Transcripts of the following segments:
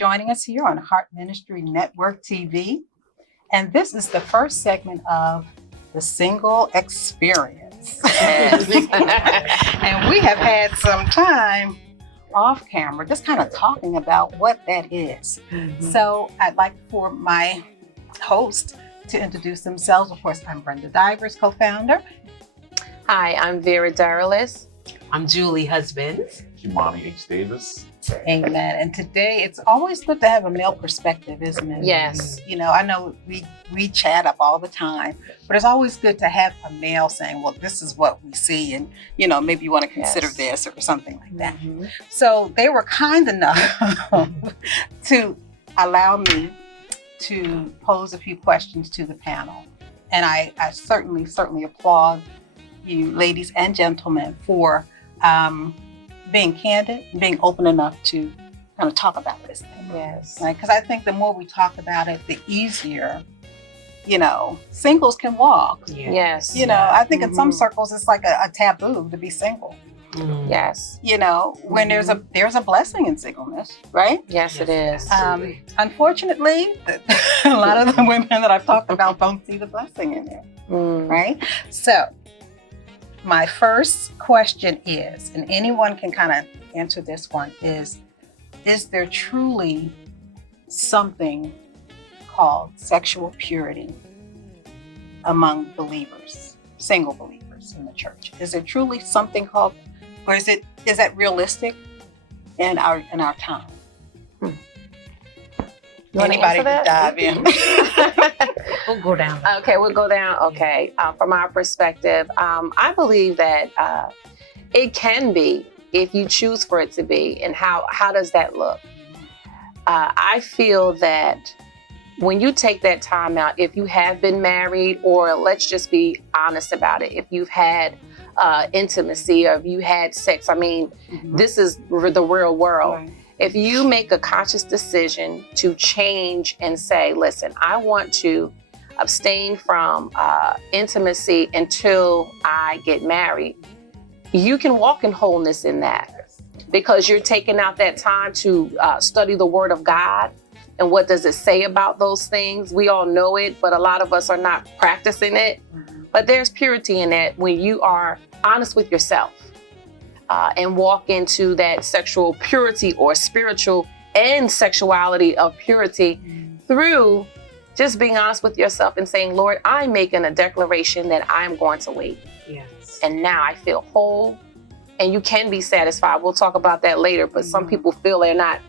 joining us here on Heart Ministry Network TV. And this is the first segment of The Single Experience. And we have had some time off camera just kind of talking about what that is. So I'd like for my host to introduce themselves. Of course, I'm Brenda Divers, co-founder. Hi, I'm Vera Daralis. I'm Julie Husbands. Kimani H. Davis. Amen. And today it's always good to have a male perspective, isn't it? Yes. You know, I know we chat up all the time, but it's always good to have a male saying, well, this is what we see, and, you know, maybe you want to consider this or something like that. So they were kind enough to allow me to pose a few questions to the panel. And I certainly applaud you, ladies and gentlemen, for being candid, being open enough to kind of talk about this thing. Yes. Right? Because I think the more we talk about it, the easier, you know, singles can walk. Yeah. Yes. You know, I think in some circles it's like a taboo to be single. Yes. You know, when there's a blessing in singleness, right? Yes, it is. Unfortunately, a lot of the women that I've talked about don't see the blessing in it, right? So my first question is, and anyone can kind of answer this one, is there truly something called sexual purity among believers, single believers in the church? Is there truly something called, or is that realistic in our time? Anybody can dive in. We'll go down. Okay, we'll go down. Okay, from our perspective, I believe that it can be if you choose for it to be. And how does that look? I feel that when you take that time out, if you have been married, or let's just be honest about it, if you've had intimacy or if you had sex, I mean, this is the real world. Right. If you make a conscious decision to change and say, listen, I want to abstain from intimacy until I get married, you can walk in wholeness in that, because you're taking out that time to study the Word of God. And what does it say about those things? We all know it, but a lot of us are not practicing it. But there's purity in that when you are honest with yourself. And walk into that sexual purity or spiritual and sexuality of purity through just being honest with yourself and saying, Lord, I'm making a declaration that I'm going to wait. Yes. And now I feel whole, and you can be satisfied. We'll talk about that later, but some people feel they're not,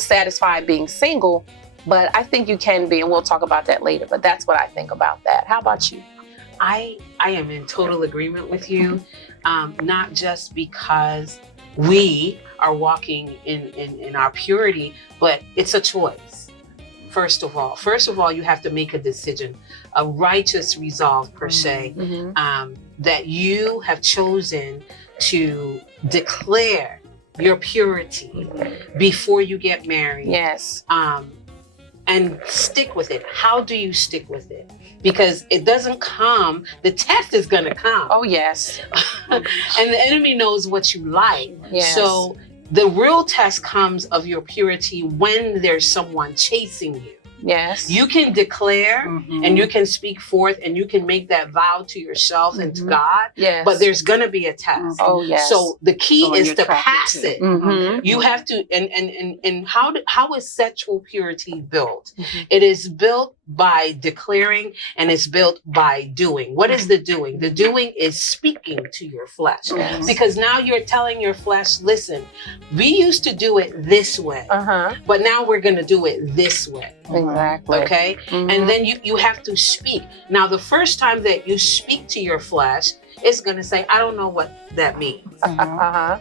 satisfied being single, but I think you can be, and we'll talk about that later. But that's what I think about that. How about you? I am in total agreement with you, not just because we are walking in our purity, but it's a choice. First of all, you have to make a decision, a righteous resolve per se, that you have chosen to declare your purity before you get married. Yes. And stick with it. How do you stick with it? Because it doesn't come, the test is going to come. Oh, yes. And the enemy knows what you like. Yes. So the real test comes of your purity when there's someone chasing you. Yes. You can declare and you can speak forth and you can make that vow to yourself and to God. Yes. But there's going to be a test. Oh, yes. So the key So is you're to attracted pass to it. it. You have to, and how is sexual purity built? It is built by declaring, and it's built by doing. What is the doing? The doing is speaking to your flesh. Yes. Because now you're telling your flesh, listen, we used to do it this way, but now we're going to do it this way. Exactly. Okay? And then you have to speak. Now, the first time that you speak to your flesh, it's going to say, I don't know what that means. I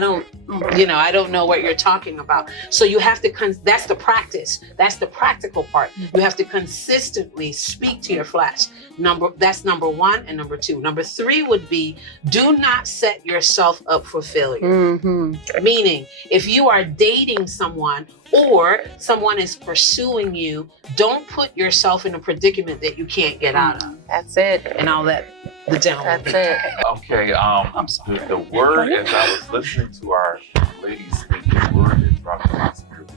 don't know what you're talking about. So you have to, that's the practice. That's the practical part. You have to consistently speak to your flesh. That's number one and number two. Number three would be, do not set yourself up for failure. Meaning, if you are dating someone or someone is pursuing you, don't put yourself in a predicament that you can't get out of. That's it. And I'll let the gentleman. That's it. Okay, the word, as I was listening to our ladies speak, the word that dropped in my spirit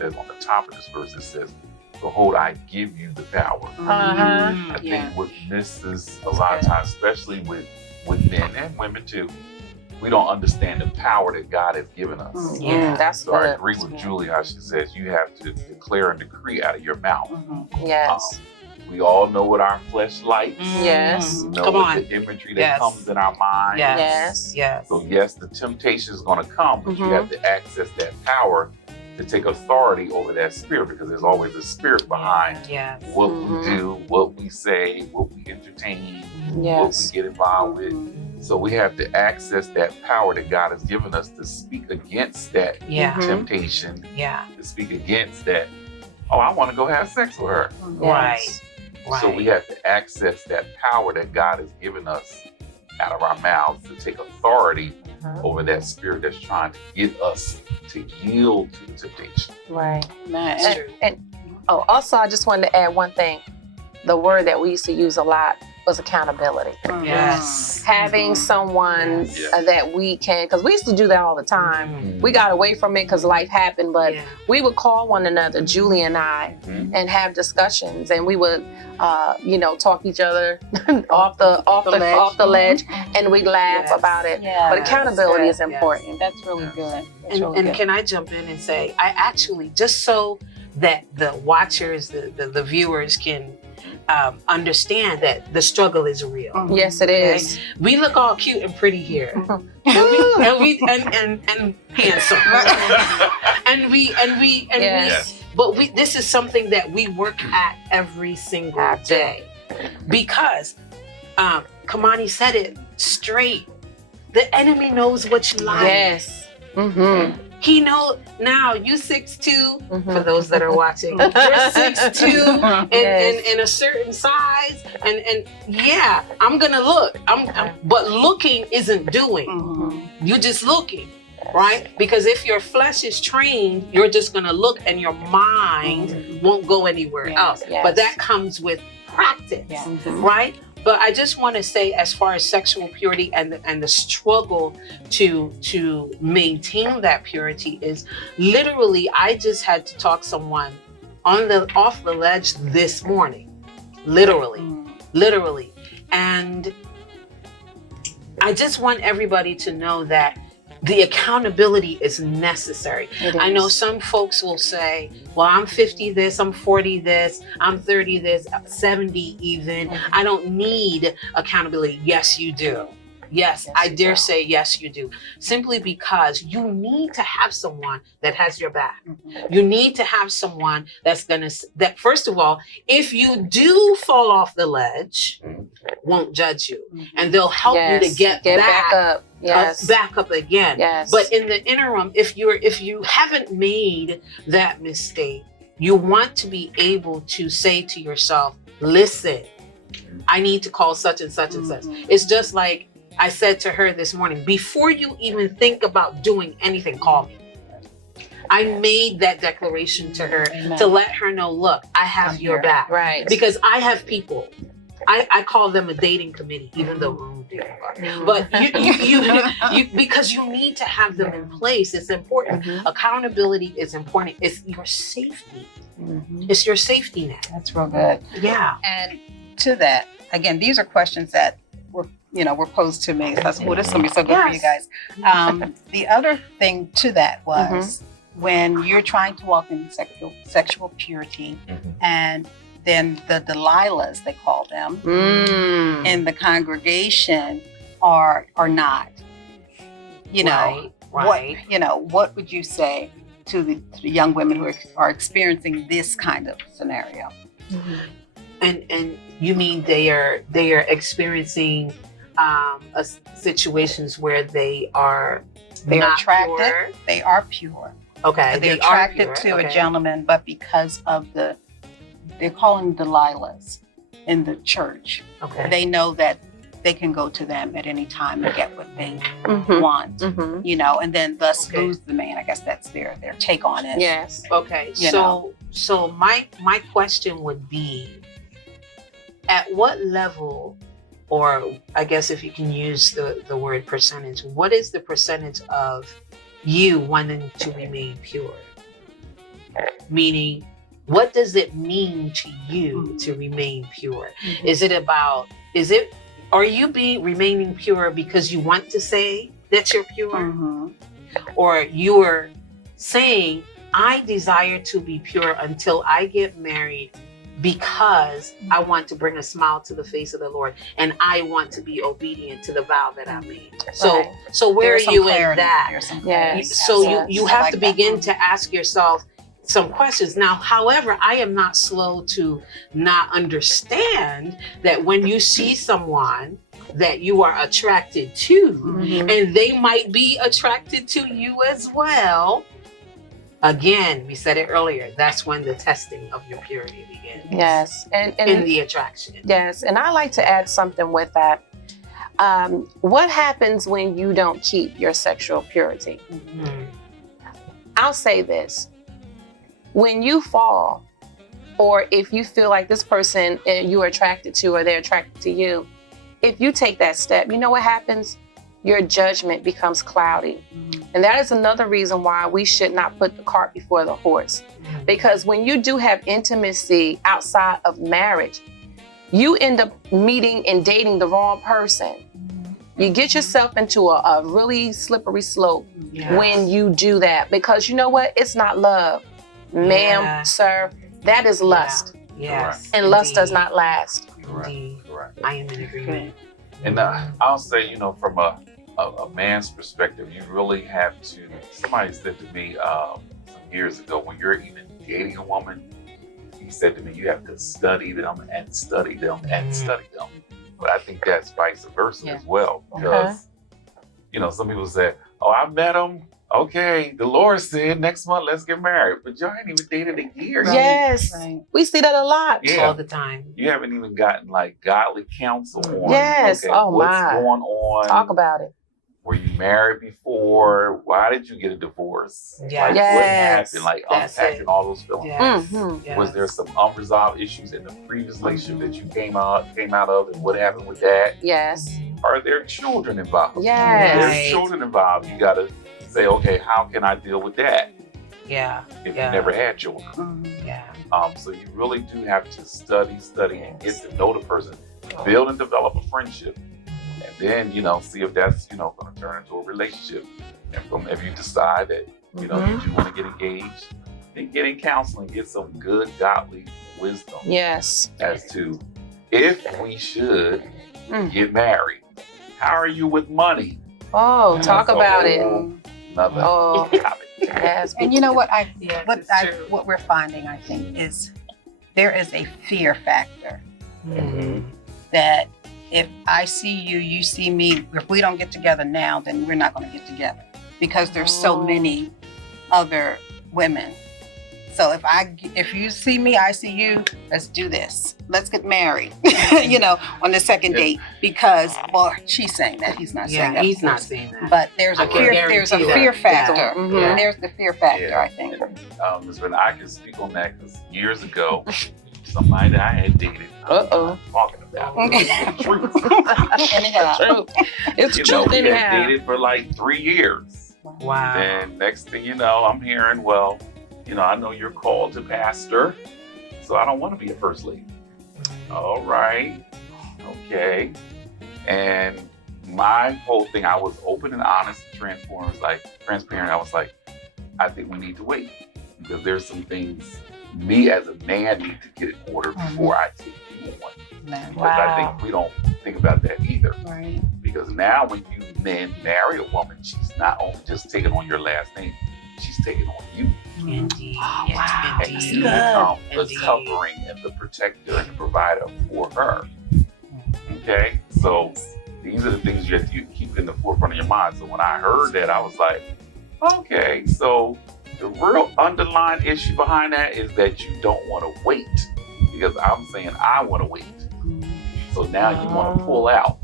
says on the top of this verse, it says, behold, I give you the power. I think what misses a lot of times, especially with men and women too, we don't understand the power that God has given us. That's so good. I agree with Julie how she says you have to declare and decree out of your mouth. Yes. We all know what our flesh likes. Yes. We know what the imagery that comes in our mind. Yes. So yes, the temptation is going to come, but you have to access that power to take authority over that spirit, because there's always a spirit behind what we do, what we say, what we entertain, what we get involved with. So we have to access that power that God has given us to speak against that temptation, to speak against that, oh, I want to go have sex with her. Right. So we have to access that power that God has given us out of our mouths to take authority over that spirit that's trying to get us to yield to the temptation. Right. That's true. And also, I just wanted to add one thing. The word that we used to use a lot was accountability. Yes. Having someone that we can, because we used to do that all the time. We got away from it because life happened, but we would call one another, Julie and I, and have discussions, and we would, talk each other off the ledge, and we laugh about it. But accountability is important. That's really good. And can I jump in and say, I actually, just so that the watchers, the viewers can understand that the struggle is real. Yes, it is. We look all cute and pretty here, and handsome, but this is something that we work at every single day, because Kamani said it straight. The enemy knows what you like. Yes. He knows. Now you 6'2", for those that are watching. You're 6'2", and a certain size, and I'm gonna look. But looking isn't doing. You're just looking, right? Because if your flesh is trained, you're just gonna look, and your mind won't go anywhere else. But that comes with practice, right? But I just want to say, as far as sexual purity and the struggle to maintain that purity is, literally, I just had to talk someone off the ledge this morning, literally, and I just want everybody to know that the accountability is necessary. I know some folks will say, well, I'm 50 this, I'm 40 this, I'm 30 this, 70 even. I don't need accountability. Yes, you do. Yes, I dare say yes, you do. Simply because you need to have someone that has your back. You need to have someone that first of all, if you do fall off the ledge, won't judge you. And they'll help you to get back up. Back up again. But in the interim, if you haven't made that mistake, you want to be able to say to yourself, listen, I need to call such and such and such. It's just like I said to her this morning, before you even think about doing anything, call me. I made that declaration to her to let her know, look, I have your back. Right. Because I have people. I call them a dating committee, even though we're on dating bar. But you because you need to have them in place. It's important. Accountability is important. It's your safety. It's your safety net. That's real good. Yeah. And to that, again, these are questions that were posed to me. So that's, this is going to be so good for you guys. The other thing to that was when you're trying to walk in sexual purity, and then the Delilahs, they call them, in the congregation are not. What would you say to the young women who are experiencing this kind of scenario? And you mean they are experiencing situations where they are attracted. Pure. They are pure. Okay. They're attracted to a gentleman, but because of they're calling Delilahs in the church. Okay. They know that they can go to them at any time and get what they want, and then thus lose the man. I guess that's their take on it. Yes. Okay. So my question would be, at what level, or I guess if you can use the word percentage, what is the percentage of you wanting to remain pure? Meaning, what does it mean to you to remain pure? Are you remaining pure because you want to say that you're pure? Or you're saying, I desire to be pure until I get married because I want to bring a smile to the face of the Lord and I want to be obedient to the vow that I made. So where are you in that? So you have to begin to ask yourself some questions. Now, however, I am not slow to not understand that when you see someone that you are attracted to, and they might be attracted to you as well, again, we said it earlier, that's when the testing of your purity begins. Yes. And in the attraction. Yes. And I like to add something with that. What happens when you don't keep your sexual purity? I'll say this. When you fall, or if you feel like this person you're attracted to or they're attracted to you, if you take that step, you know what happens? Your judgment becomes cloudy. And that is another reason why we should not put the cart before the horse. Because when you do have intimacy outside of marriage, you end up meeting and dating the wrong person. You get yourself into a really slippery slope when you do that. Because you know what? It's not love. Ma'am, sir, that is lust. Yes. And lust does not last. Correct. I am in agreement. And I'll say, you know, from a man's perspective, you really have to, somebody said to me some years ago, when you're even dating a woman, he said to me, you have to study them and study them and study them. But I think that's vice versa as well. Because, you know, some people say, oh, I met him. Okay, the Lord said next month, let's get married. But y'all ain't even dated a year. Yes. We see that a lot. All the time. You haven't even gotten like godly counsel on what's going on. Talk about it. Were you married before? Why did you get a divorce? What happened? Like unpacking all those feelings. Was there some unresolved issues in the previous relationship that you came out of, and what happened with that? Yes. Are there children involved? Yes. If there's children involved, you gotta say, okay, how can I deal with that? If you never had children. So you really do have to study and get to know the person, build and develop a friendship, and then, you know, see if that's, you know, going to turn into a relationship. And if you decide that, you know, you do want to get engaged, then get in counseling, get some good godly wisdom. Yes. As to if we should get married. How are you with money? Oh, talk about it. Another topic. Yes. And you know what what we're finding, I think, is there is a fear factor that if I see you, you see me, if we don't get together now, then we're not going to get together because there's so many other women. So if you see me, I see you, let's do this. Let's get married, you know, on the second date because, well, she's saying that. He's not saying that. He's not saying that. But there's a fear factor. There's the fear factor, I think. And, I can speak on that because years ago, somebody that I had dated, talking about the truth. It's you truth. Know, we had dated for like 3 years. Wow. And next thing you know, I'm hearing, well, you know, I know you're called to pastor, so I don't want to be a first lady. All right. Okay. And my whole thing, I was open and honest and transparent. I was like, I think we need to wait because there's some things me as a man need to get in order before I take you on. Because I think we don't think about that either. Right. Because now when you men marry a woman, she's not only just taking on your last name, she's taking on you. Indeed. Wow. And you become the covering and the protector and the provider for her. Okay? So these are the things you have to keep in the forefront of your mind. So when I heard that, I was like, okay, so the real underlying issue behind that is that you don't want to wait. Because I'm saying I want to wait. So now you want to pull out.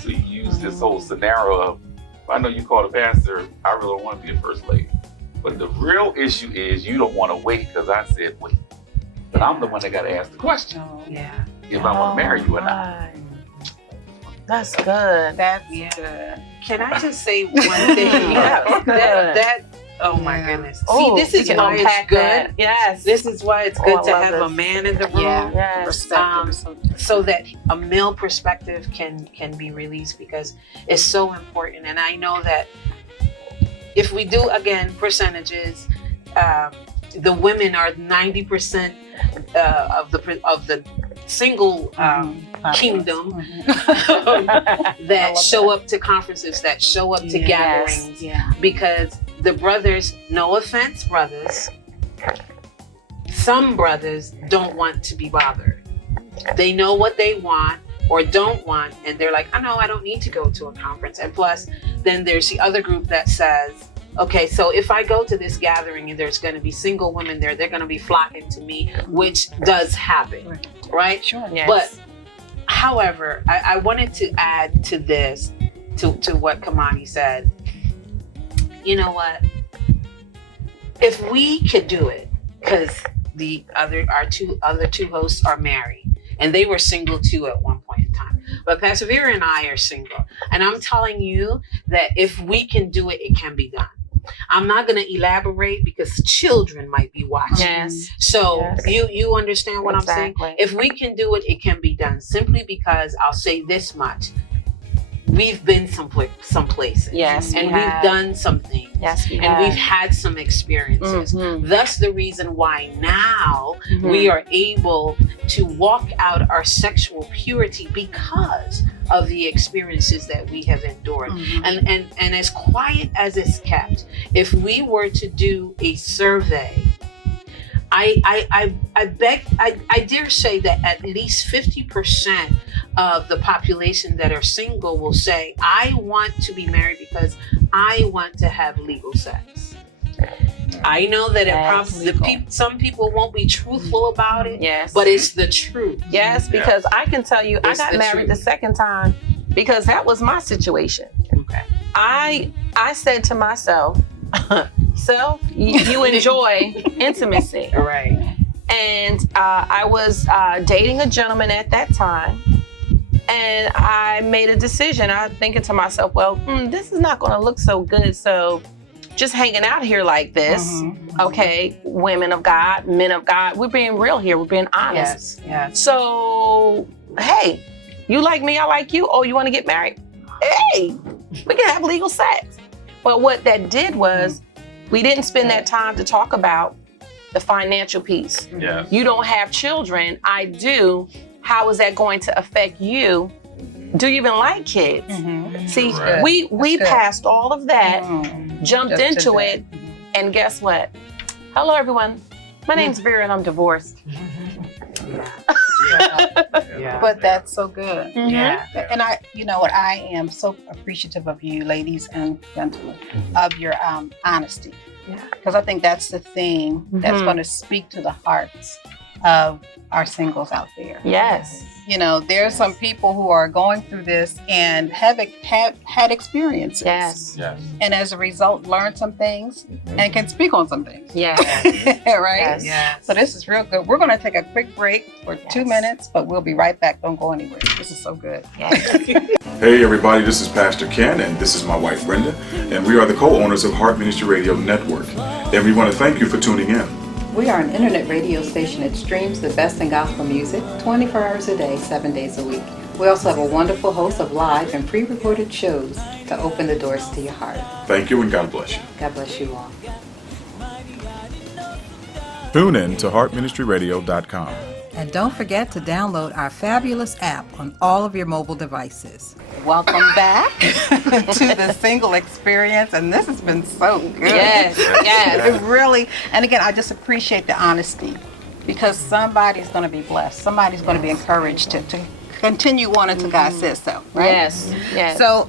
So you use this whole scenario of, I know you called a pastor, I really don't want to be a first lady. But the real issue is you don't want to wait because I said wait. But I'm the one that got to ask the question. If I want to marry you or not. That's good. That's good. Can I just say one thing? Oh my goodness. Oh, see, this is why it's good. That. Yes. This is why it's good to have this. a man in the room. Yes. So that a male perspective can be released, because it's so important. And I know that if we do, again, percentages, the women are 90% of the single kingdom that show up to conferences, that show up to gatherings, because the brothers, no offense, brothers, some brothers don't want to be bothered. They know what they want or don't want, and they're like, I know I don't need to go to a conference. And plus, then there's the other group that says, okay, so if I go to this gathering and there's going to be single women there, they're going to be flocking to me, which does happen, right? Sure. Yes. But however, I wanted to add to this, to what Kamani said. You know what? If we could do it, because our other two hosts are married, and they were single too at one point in time. But Pastor Vera and I are single. And I'm telling you that if we can do it, it can be done. I'm not going to elaborate because children might be watching. Yes. So you understand what I'm saying? If we can do it, it can be done. Simply because I'll say this much. We've been some places. Yes. And we've done some things. Yes, we and have. we've had some experiences. Mm-hmm. Thus the reason why now we are able to walk out our sexual purity, because of the experiences that we have endured. And as quiet as it's kept, if we were to do a survey, I dare say that at least 50% of the population that are single will say, I want to be married because I want to have legal sex. I know that some people won't be truthful about it, but it's the truth. Yes, because I can tell you, I got married the second time because that was my situation. Okay. I said to myself, self, you enjoy intimacy. Right. And I was dating a gentleman at that time. And I made a decision. I was thinking to myself, well, this is not going to look so good. So just hanging out here like this, okay, women of God, men of God, we're being real here. We're being honest. Yes. So, hey, you like me, I like you. Oh, you want to get married? Hey, we can have legal sex. But what that did was we didn't spend that time to talk about the financial piece. Yeah. You don't have children. I do. How is that going to affect you? Do you even like kids? See, Right. we passed all of that, jumped into it, and guess what? Hello, everyone. My name's Vera, and I'm divorced. But that's so good. Yeah. And you know what? I am so appreciative of you, ladies and gentlemen, of your honesty. Because I think that's the thing that's going to speak to the hearts of our singles out there. Yes. You know, there's some people who are going through this and have had experiences. Yes. And as a result, learned some things and can speak on some things. Yeah. Right? Yes. So this is real good. We're going to take a quick break for 2 minutes, but we'll be right back. Don't go anywhere. This is so good. Hey everybody, this is Pastor Ken and this is my wife Brenda, and we are the co-owners of Heart Ministry Radio Network. And we want to thank you for tuning in. We are an internet radio station that streams the best in gospel music 24 hours a day, 7 days a week. We also have a wonderful host of live and pre-recorded shows to open the doors to your heart. Thank you and God bless you. God bless you all. Tune in to heartministryradio.com. And don't forget to download our fabulous app on all of your mobile devices. Welcome back to the single experience, and this has been so good. Yes. It really, and again, I just appreciate the honesty, because somebody's going to be blessed. Somebody's going to be encouraged to continue on until God says so, right? Yes. So,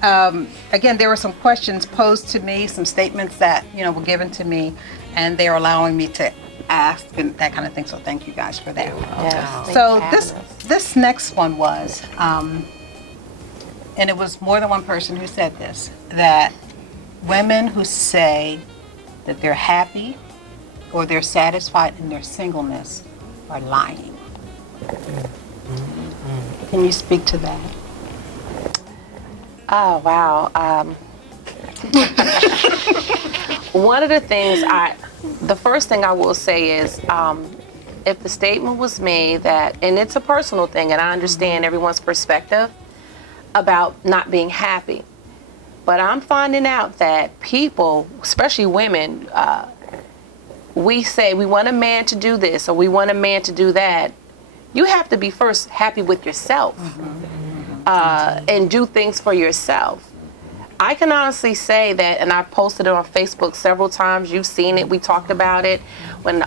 again, there were some questions posed to me, some statements that, were given to me, and they're allowing me to ask and that kind of thing. So thank you guys for that. Yes. So this next one was, and it was more than one person who said this, that women who say that they're happy or they're satisfied in their singleness are lying. Can you speak to that? Oh, wow. one of the things the first thing I will say is, if the statement was made that, and it's a personal thing, and I understand everyone's perspective about not being happy, but I'm finding out that people, especially women, we say we want a man to do this or we want a man to do that. You have to be first happy with yourself and do things for yourself. I can honestly say that, and I've posted it on Facebook several times. You've seen it. We talked about it when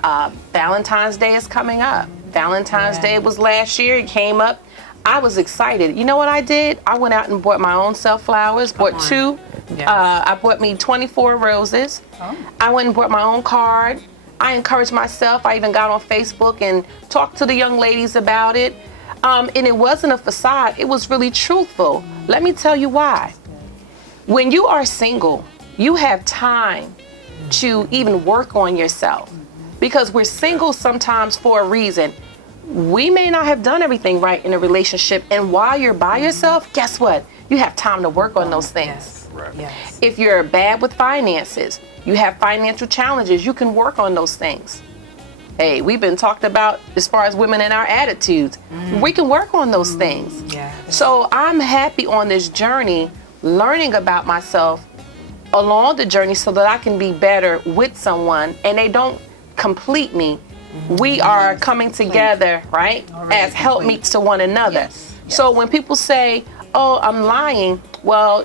Valentine's Day is coming up. Valentine's Day was last year. It came up. I was excited. You know what I did? I went out and bought my own self flowers, bought two. Yes. I bought me 24 roses. Oh. I went and bought my own card. I encouraged myself. I even got on Facebook and talked to the young ladies about it. And it wasn't a facade. It was really truthful. Let me tell you why. When you are single, you have time to even work on yourself, because we're single sometimes for a reason. We may not have done everything right in a relationship, and while you're by yourself, guess what? You have time to work on those things. Yes. Right. Yes. If you're bad with finances, you have financial challenges, you can work on those things. Hey, we've been talked about as far as women and our attitudes. We can work on those things. Yes. So I'm happy on this journey, learning about myself along the journey so that I can be better with someone and they don't complete me. We are coming together, right, as helpmeets to one another. Yes. So when people say, oh, I'm lying, well,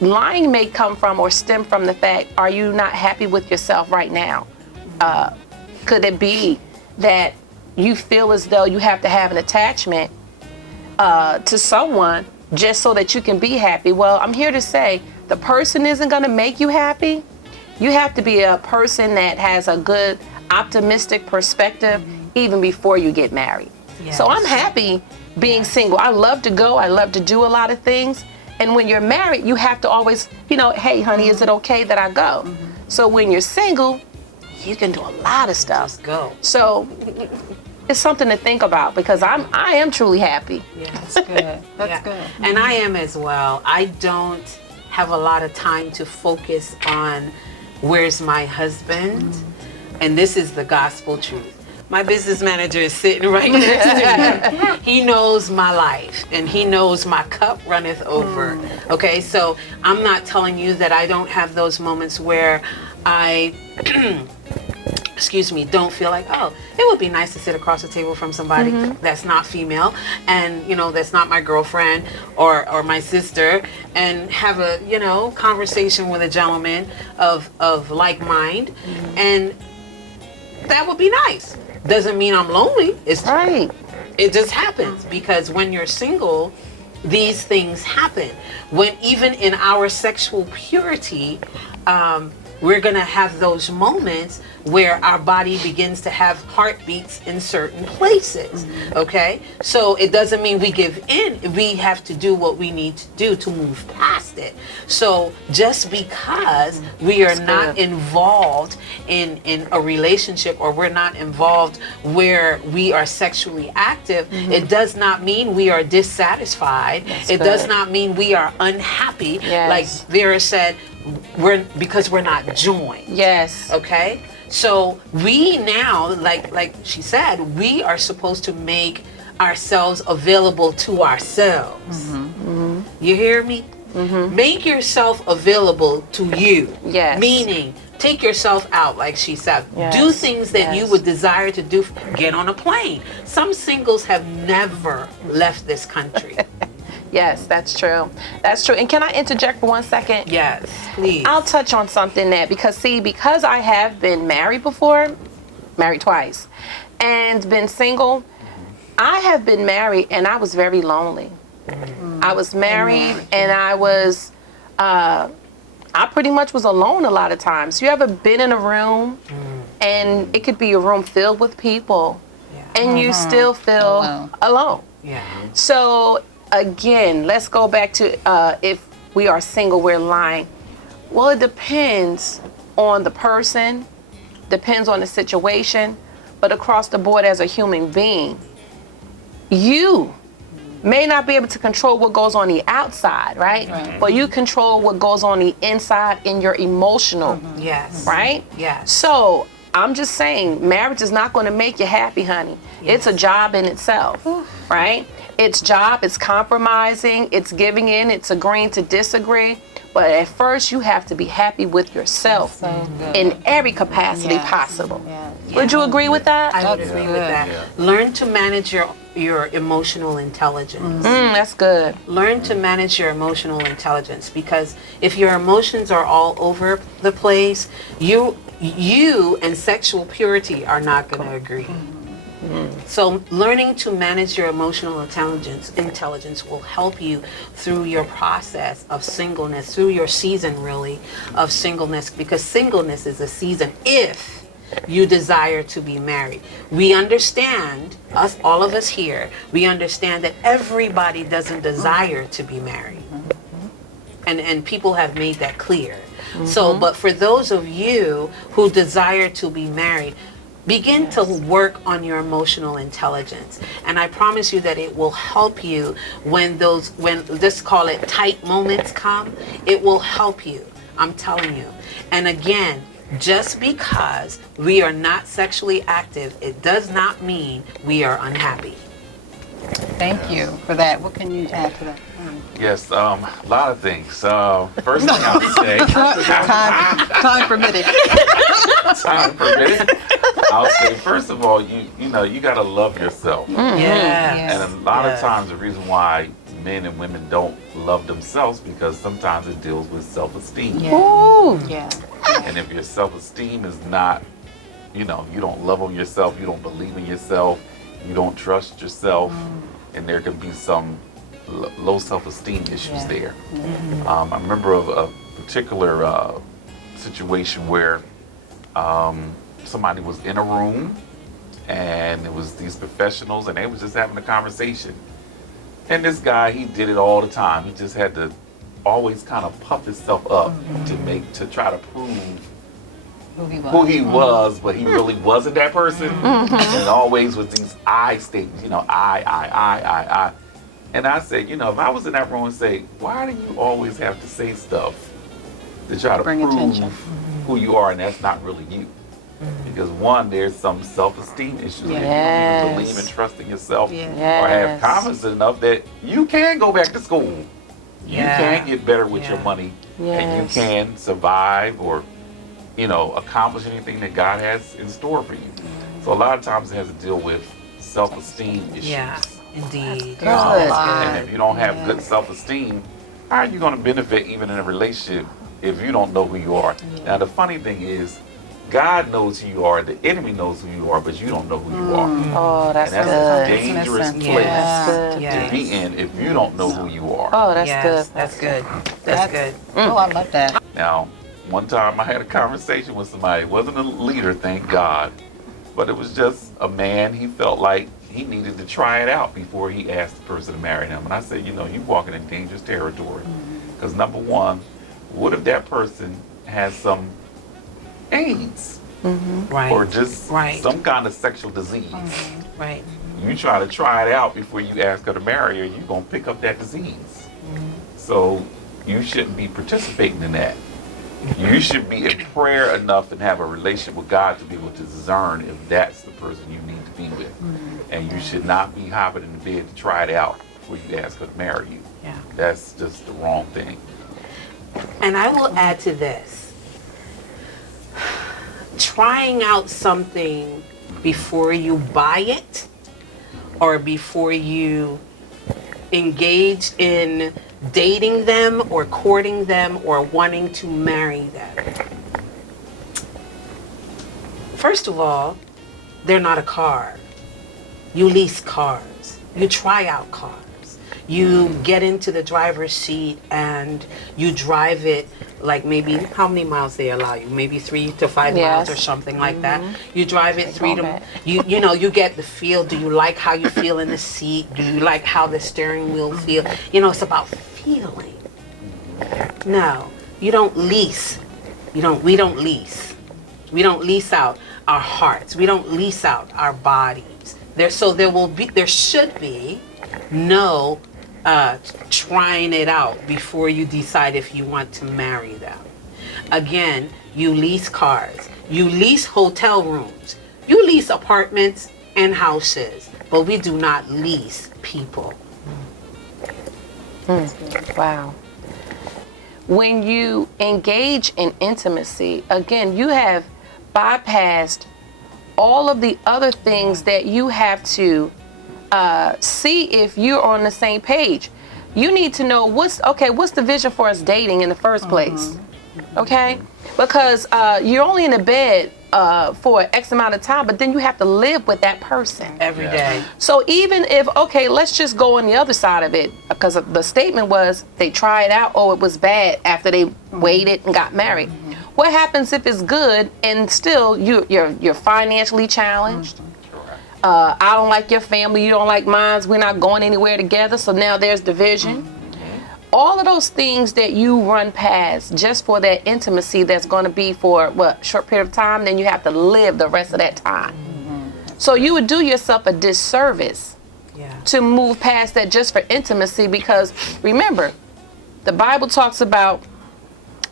lying may come from or stem from the fact, are you not happy with yourself right now? Could it be that you feel as though you have to have an attachment to someone just so that you can be happy? Well, I'm here to say the person isn't going to make you happy. You have to be a person that has a good, optimistic perspective even before you get married. Yes. So I'm happy being single. I love to go. I love to do a lot of things. And when you're married, you have to always, hey, honey, is it okay that I go? So when you're single, you can do a lot of stuff. Just go. So it's something to think about, because I am truly happy. Yeah, that's good. That's good. And I am as well. I don't have a lot of time to focus on where's my husband. And this is the gospel truth. My business manager is sitting right next to me. He knows my life and he knows my cup runneth over. Okay, so I'm not telling you that I don't have those moments where I don't feel like, oh, it would be nice to sit across the table from somebody that's not female and, that's not my girlfriend or my sister, and have a, conversation with a gentleman of like mind. And that would be nice. Doesn't mean I'm lonely. It's right. It just happens, because when you're single, these things happen. When even in our sexual purity, we're going to have those moments where our body begins to have heartbeats in certain places. Okay? So it doesn't mean we give in. We have to do what we need to do to move past it. So just because we are not involved in a relationship, or we're not involved where we are sexually active, it does not mean we are dissatisfied. It does not mean we are unhappy. Yes. Like Vera said, because we're not joined. Yes. Okay? So we now, like she said, we are supposed to make ourselves available to ourselves. You hear me? Make yourself available to you. Yes. Meaning, take yourself out, like she said. Yes. Do things that you would desire to do. Get on a plane. Some singles have never left this country. Yes, that's true. That's true. And can I interject for 1 second? Yes, please. I'll touch on something there, because I have been married before, married twice, and been single. I have been married and I was very lonely. I was married and I was, I pretty much was alone a lot of times. You ever been in a room and it could be a room filled with people and you still feel alone? Yeah. So again, let's go back to if we are single, we're lying. Well, it depends on the person, depends on the situation, but across the board as a human being, you may not be able to control what goes on the outside, right? But you control what goes on the inside in your emotional, Yes. right? Yes. So I'm just saying, marriage is not going to make you happy, honey. It's a job in itself, right? It's job, it's compromising, it's giving in, it's agreeing to disagree. But at first, you have to be happy with yourself in every capacity possible. Would you agree with that? I would agree with that. Learn to manage your emotional intelligence. That's good. Learn to manage your emotional intelligence, because if your emotions are all over the place, you and sexual purity are not going to agree. So learning to manage your emotional intelligence will help you through your process of singleness, through your season really of singleness, because singleness is a season if you desire to be married. We understand, all of us here, we understand that everybody doesn't desire to be married. And people have made that clear. So, but for those of you who desire to be married, begin to work on your emotional intelligence. And I promise you that it will help you when let's call it tight moments come, it will help you. I'm telling you. And again, just because we are not sexually active, it does not mean we are unhappy. Thank you for that. What can you add to that? Yes, a lot of things. First thing I would say, time permitted. Time permitted. I'll say, first of all, you gotta love yourself. Yes. And a lot of times, the reason why men and women don't love themselves because sometimes it deals with self-esteem. And if your self-esteem is not, you don't love on yourself, you don't believe in yourself, you don't trust yourself, and there can be some low self-esteem issues there. I remember of a particular situation where somebody was in a room and it was these professionals and they was just having a conversation. And this guy, he did it all the time. He just had to always kind of puff himself up to try to prove who he was, but he really wasn't that person. And always with these I statements, I. And I said, if I was in that room and say, why do you always have to say stuff to try to prove attention. Who you are, and that's not really you? Because one, there's some self-esteem issues. You believe and trust in yourself, or have confidence enough that you can go back to school. You can get better with your money, and you can survive or, accomplish anything that God has in store for you. So a lot of times it has to deal with self-esteem issues. Yeah, indeed. And if you don't have good self-esteem, how are you going to benefit even in a relationship if you don't know who you are? Now the funny thing is, God knows who you are, the enemy knows who you are, but you don't know who you are. Oh, that's and that's a dangerous place to be in if you don't know who you are. Oh, that's good. That's good. That's good. Oh, I love that. Now, one time I had a conversation with somebody. It wasn't a leader, thank God, but it was just a man. He felt like he needed to try it out before he asked the person to marry him. And I said, you're walking in dangerous territory. Because number one, what if that person has some AIDS? Or just some kind of sexual disease? You try it out before you ask her to marry her, you're going to pick up that disease. So you shouldn't be participating in that. You should be in prayer enough and have a relationship with God to be able to discern if that's the person you need to be with. And you should not be hopping in the bed to try it out before you ask her to marry you. That's just the wrong thing. And I will add to this. Trying out something before you buy it or before you engage in dating them or courting them or wanting to marry them. First of all, they're not a car. You lease cars. You try out cars. You get into the driver's seat and you drive it, like maybe how many miles they allow you? Maybe 3 to 5 miles or something like that. You drive it you get the feel. Do you like how you feel in the seat? Do you like how the steering wheel feels? It's about feeling. No, you don't lease. We don't lease. We don't lease out our hearts. We don't lease out our bodies. There should be no trying it out before you decide if you want to marry them. Again, you lease cars, you lease hotel rooms, you lease apartments and houses, but we do not lease people. Wow. When you engage in intimacy, again, you have bypassed all of the other things that you have to see if you're on the same page. You need to know what's the vision for us dating in the first place. Okay? Because you're only in the bed for X amount of time, but then you have to live with that person every day. So even if, let's just go on the other side of it, because the statement was they tried out, it was bad after they waited and got married. What happens if it's good and still you're financially challenged? I don't like your family, you don't like mine, we're not going anywhere together, so now there's division. All of those things that you run past just for that intimacy that's going to be for short period of time, then you have to live the rest of that time. So you would do yourself a disservice to move past that just for intimacy, because remember, the Bible talks about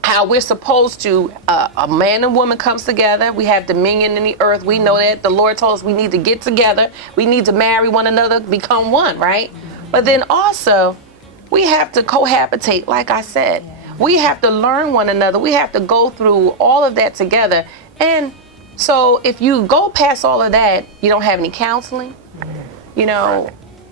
how we're supposed to, a man and woman comes together, we have dominion in the earth, we know that the Lord told us we need to get together, we need to marry one another, become one, right? But then also, we have to cohabitate, like I said. We have to learn one another. We have to go through all of that together. And so if you go past all of that, you don't have any counseling,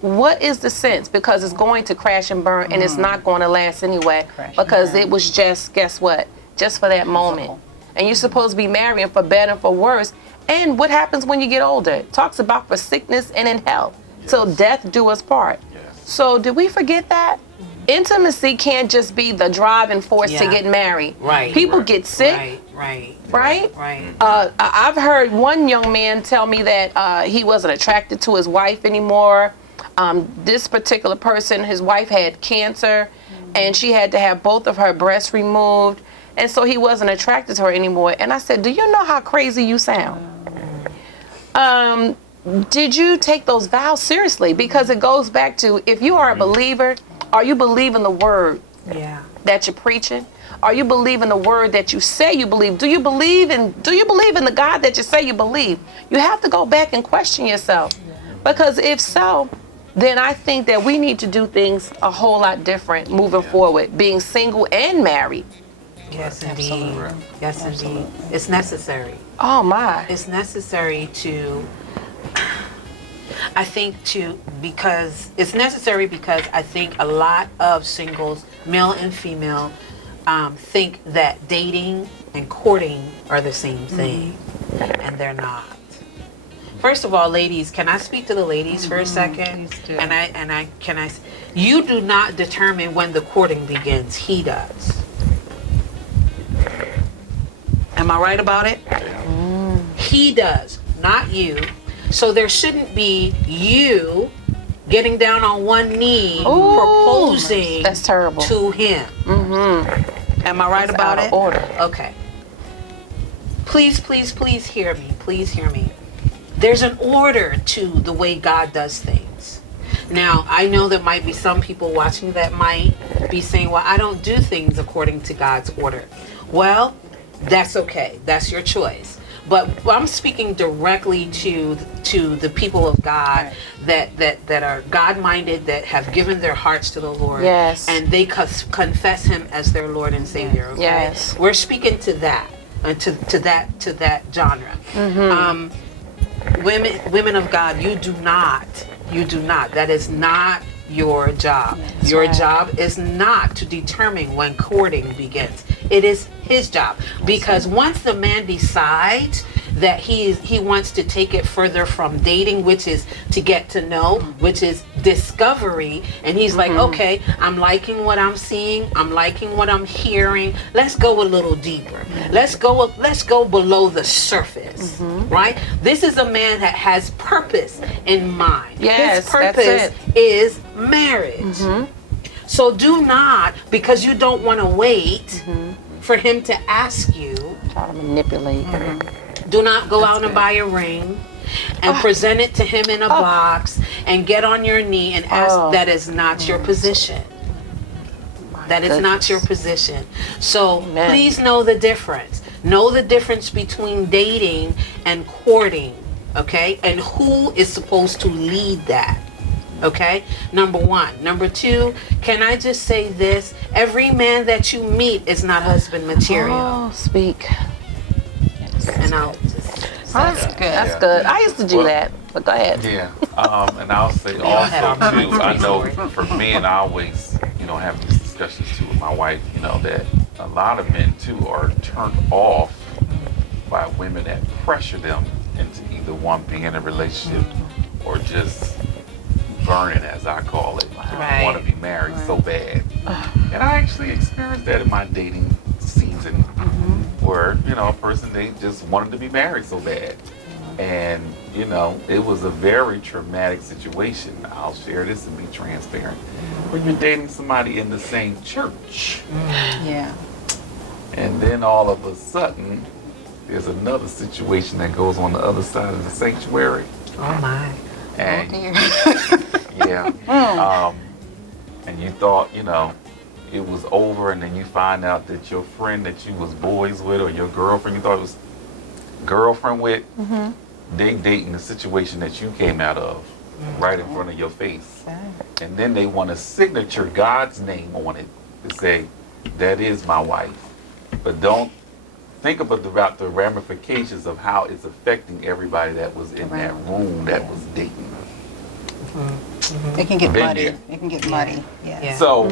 what is the sense? Because it's going to crash and burn, and it's not going to last anyway, because it was just, guess what? Just for that moment. And you're supposed to be marrying for better and for worse. And what happens when you get older? It talks about for sickness and in health, till death do us part. So did we forget that? Intimacy can't just be the driving force to get married. People get sick. Right? I've heard one young man tell me that he wasn't attracted to his wife anymore. This particular person, his wife had cancer, and she had to have both of her breasts removed, and so he wasn't attracted to her anymore. And I said, do you know how crazy you sound? Did you take those vows seriously? Because it goes back to, if you are a believer, are you believing the word that you're preaching? Are you believing the word that you say you believe? Do you believe in the God that you say you believe? You have to go back and question yourself. Because if so, then I think that we need to do things a whole lot different moving forward, being single and married. Yes, indeed. Yes, indeed. It's necessary. Oh, my. It's necessary because I think a lot of singles, male and female, think that dating and courting are the same thing, and they're not. First of all, ladies, can I speak to the ladies for a second? Please do. You do not determine when the courting begins. He does. Am I right about it? He does, not you. So there shouldn't be you getting down on one knee proposing that's terrible. To him. Am I right that's about out it? Of order. Okay. Please hear me. Please hear me. There's an order to the way God does things. Now, I know there might be some people watching that might be saying, well, I don't do things according to God's order. Well, that's okay. That's your choice. But I'm speaking directly to the people of God that are God-minded, that have given their hearts to the Lord, and they confess Him as their Lord and Savior. Okay? Yes. We're speaking to that, to that genre. Women of God, you do not. That is not your job. Your job is not to determine when courting begins. It is his job. Because once the man decides that he wants to take it further from dating, which is to get to know, which is discovery, and he's like, okay, I'm liking what I'm seeing, I'm liking what I'm hearing, let's go a little deeper, let's go below the surface, right? This is a man that has purpose in mind. Yes, his purpose is marriage. So do not, because you don't want to wait for him to ask you, try to manipulate. do not go out and buy a ring. and present it to him in a box and get on your knee and ask. That is not your position. That is not your position. So please know the difference. Know the difference between dating and courting, okay? And who is supposed to lead that, okay? Number one. Number two, can I just say this? Every man that you meet is not husband material. Oh, speak. And I'll just That's good. That's good. I used to do that, but go ahead. Yeah. And I'll say also too, I know for me, and I always, have these discussions too with my wife, that a lot of men too are turned off by women that pressure them into either one being in a relationship or just burning, as I call it. Right. Want to be married so bad. And I actually experienced that in my dating season, where, a person, they just wanted to be married so bad. And, it was a very traumatic situation. I'll share this and be transparent. When you're dating somebody in the same church. Yeah. And then all of a sudden, there's another situation that goes on the other side of the sanctuary. Oh my. And yeah. And you thought, it was over, and then you find out that your friend that you was boys with, or your girlfriend you thought it was girlfriend with, they dating the situation that you came out of right in front of your face. And then they want to signature God's name on it to say, that is my wife. But don't think about the ramifications of how it's affecting everybody that was in that room that was dating. It can get Been muddy. there. It can get muddy. Yeah. So,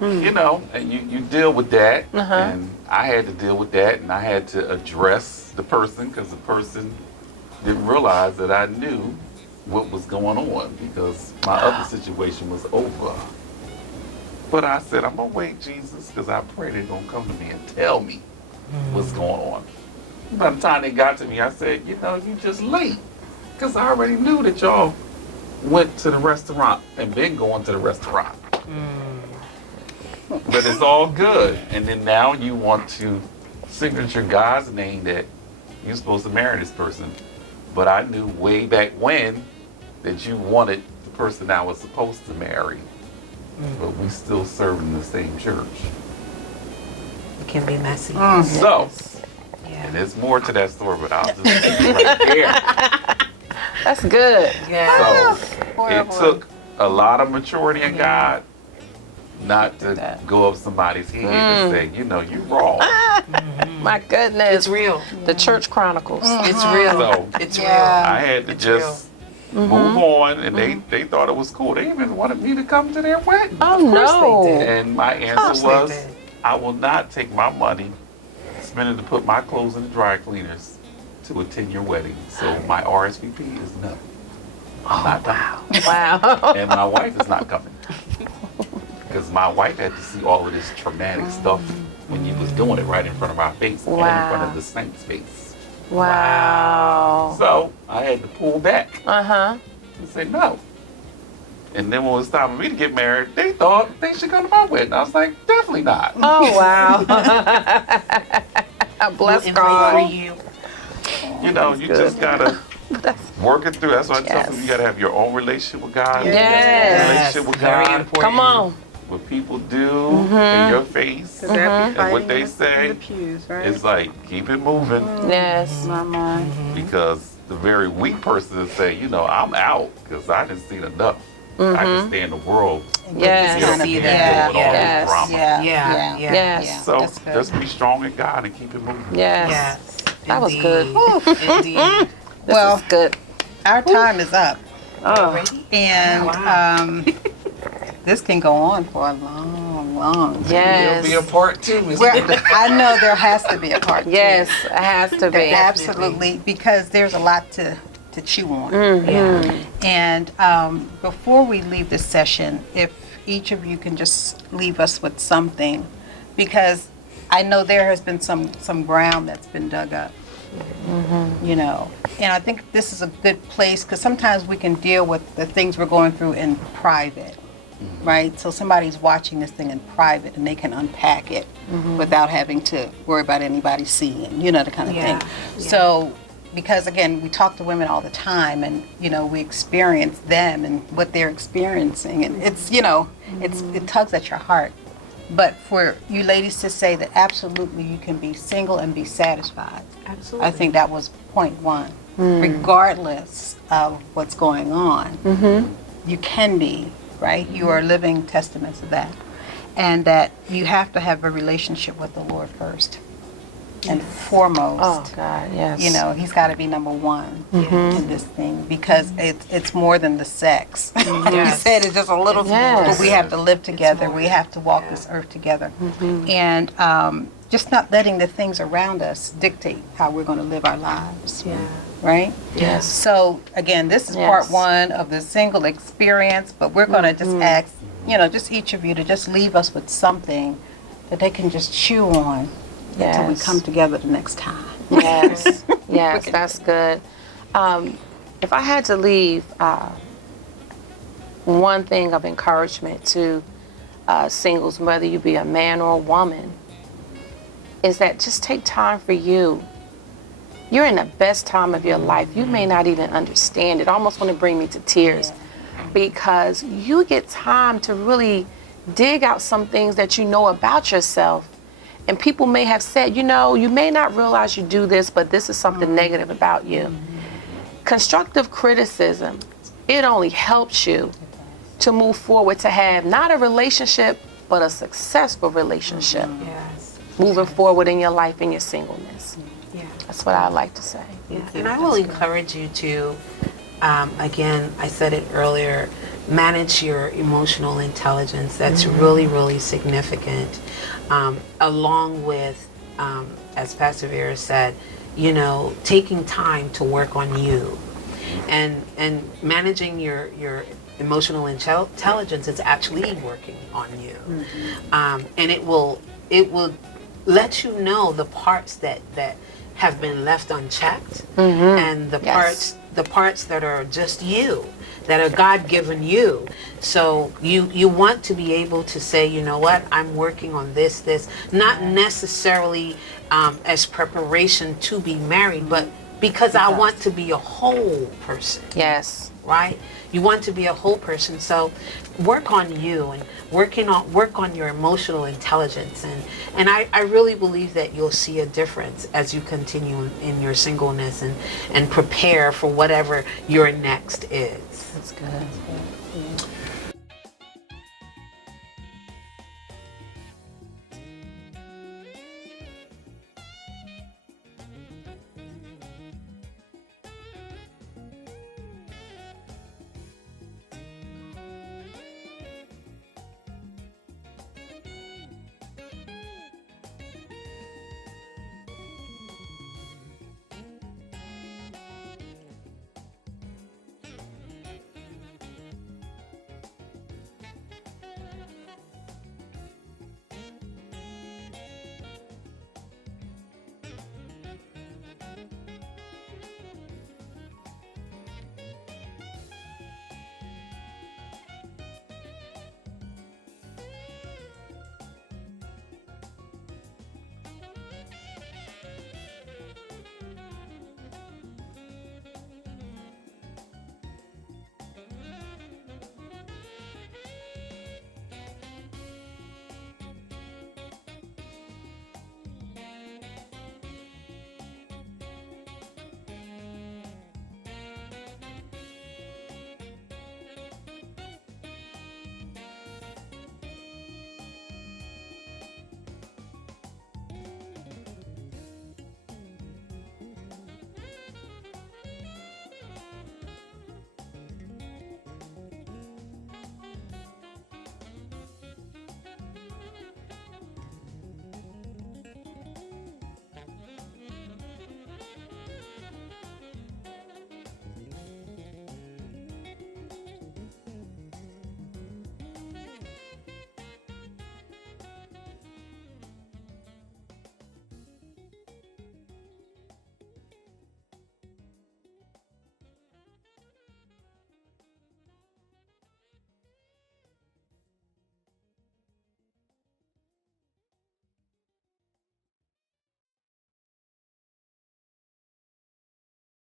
and you deal with that, and I had to deal with that, and I had to address the person, because the person didn't realize that I knew what was going on, because my other situation was over. But I said, I'm going to wait, Jesus, because I pray they're going to come to me and tell me what's going on. By the time they got to me, I said, you just late, because I already knew that y'all went to the restaurant and been going to the restaurant. But it's all good. And then now you want to signature God's name that you're supposed to marry this person. But I knew way back when that you wanted the person I was supposed to marry. But we still serve in the same church. It can be messy. So, and there's more to that story, but I'll just leave it right there. That's good. Yeah. So it took a lot of maturity in God not to go up somebody's head and say, you're wrong. My goodness. It's real. The Church Chronicles. It's real. So It's real. I had to just move on, and they thought it was cool. They even wanted me to come to their wedding. Oh, no. They did. And my answer was, I will not take my money, spend it to put my clothes in the dry cleaners to attend your wedding. So my RSVP is no. I'm not coming. Wow. And my wife is not coming. Because my wife had to see all of this traumatic stuff when you was doing it right in front of our face and in front of the saint's face. Wow. So I had to pull back Uh-huh. and say no. And then when it was time for me to get married, they thought they should come to my wedding. I was like, definitely not. Oh, wow. Bless We'll God. invite you. You just gotta work it through. That's why I tell people, you gotta have your own relationship with God. Yes. Relationship with Very God. important. Come on. What people do in your face and what they say, it's like, keep it moving. Yes. Because the very weak person will say, I'm out because I didn't see enough. I can stay in the world. Yes. Get See with that. all this Yes. drama. Yeah. Yes. So That's good. just be strong in God and keep it moving. Yes. Yes. That was good. Indeed. Well, This is good. our time is up. Oh. And this can go on for a long time. Yes. There'll be a part two. I know there has to be a part two. Yes, it has to be. Absolutely, because there's a lot to chew on. Yeah. And before we leave this session, if each of you can just leave us with something, because I know there has been some ground that's been dug up. And I think this is a good place, because sometimes we can deal with the things we're going through in private, right? So somebody's watching this thing in private and they can unpack it without having to worry about anybody seeing, the kind of thing. Yeah. So because again, we talk to women all the time, and we experience them and what they're experiencing, and it's it tugs at your heart. But for you ladies to say that absolutely you can be single and be satisfied, Absolutely. I think that was point one. Regardless of what's going on, you can be, right? You are living testaments of that, and that you have to have a relationship with the Lord first and foremost. Oh God, yes. He's got to be number one in this thing, because it's more than the sex. You said it's just a little, but we have to live together. We have to walk this earth together, and just not letting the things around us dictate how we're going to live our lives. Yeah. Right? Yes. So again, this is part one of the single experience, but we're going to just ask, just each of you to just leave us with something that they can just chew on until we come together the next time. Yes, yes, that's good. If I had to leave one thing of encouragement to singles, whether you be a man or a woman, is that just take time for you. You're in the best time of your life. You may not even understand it. Almost want to bring me to tears, because you get time to really dig out some things that you know about yourself. And people may have said, you may not realize you do this, but this is something negative about you. Constructive criticism, it only helps you to move forward, to have not a relationship, but a successful relationship. Yes. Moving forward in your life, in your singleness. Yeah. That's what I like to say. Yeah. And I will encourage you to, again, I said it earlier, manage your emotional intelligence. That's really, really significant. Along with, as Pastor Vera said, taking time to work on you, and managing your emotional intelligence is actually working on you, and it will let you know the parts that have been left unchecked, and the parts that are just you, that are God-given you. So you want to be able to say, you know what, I'm working on this, not necessarily as preparation to be married, but because I want to be a whole person. Yes. Right? You want to be a whole person. So work on you, and work on your emotional intelligence, and I really believe that you'll see a difference as you continue in your singleness and prepare for whatever your next is. That's good.